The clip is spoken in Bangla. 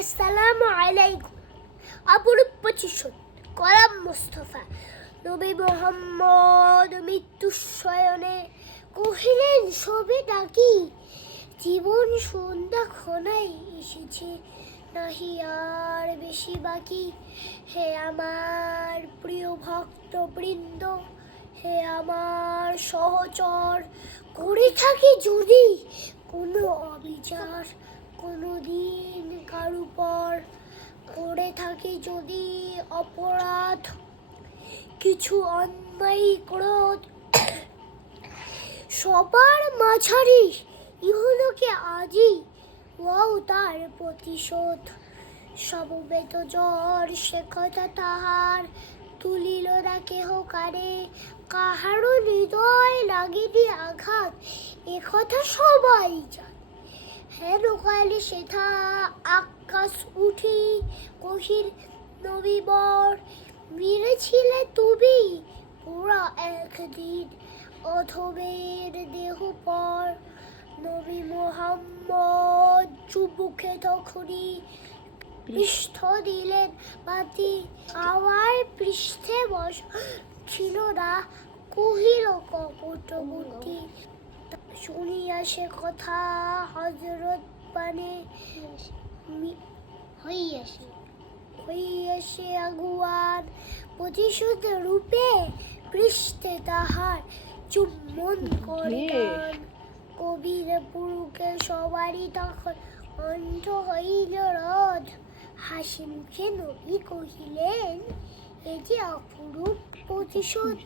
আসসালামু আলাইকুম। অপরূপ প্রতিশোধ কলাম মুস্তফা। নবী মোহাম্মদ মৃত্যু শয়নে কহিলেন সবে ডাকি জীবন সন্ধ্যা খনাই এসেছে। নাহি আর বেশি বাকি। হে আমার প্রিয় ভক্ত বৃন্দ হে আমার সহচর, করে থাকি যদি কোনো অবিচার। কোনো দিন কারু পর করে থাকি যদি অপরাধ, কিছু অন্যায় ক্রোধ, সবার মাঝারি ইহলোকে আজই ওয়াও তার প্রতিশোধ। সমবেত জ্বর সে কথা তাহার তুলিল না কেহ কারে, কাহারও হৃদয় লাগেনি আঘাত, এ কথা সবাই জানে। হেন কালে সেথা আকাশ উঠি কহির নবীবর মেরেছিলে তুমি? পুরা একদিন অধমের দেহ পর নবী মোহাম্মদ চুবুকে তখনই পৃষ্ঠ দিলেন। বাতি আমার পৃষ্ঠে বস ছিল না কহিল কপট বুদ্ধি শুনিয়া সে কথা হজরত পানে হইয়াছে হইয়াছে আগুয়ান। প্রতিশোধ রূপে পৃষ্ঠে তাহার চুম্বন করিলেন কবির পুরুকে সবারই তখন অন্ধ হইল রথ। হাসি মুখে নবী কহিলেন এ যে অপরূপ প্রতিশোধ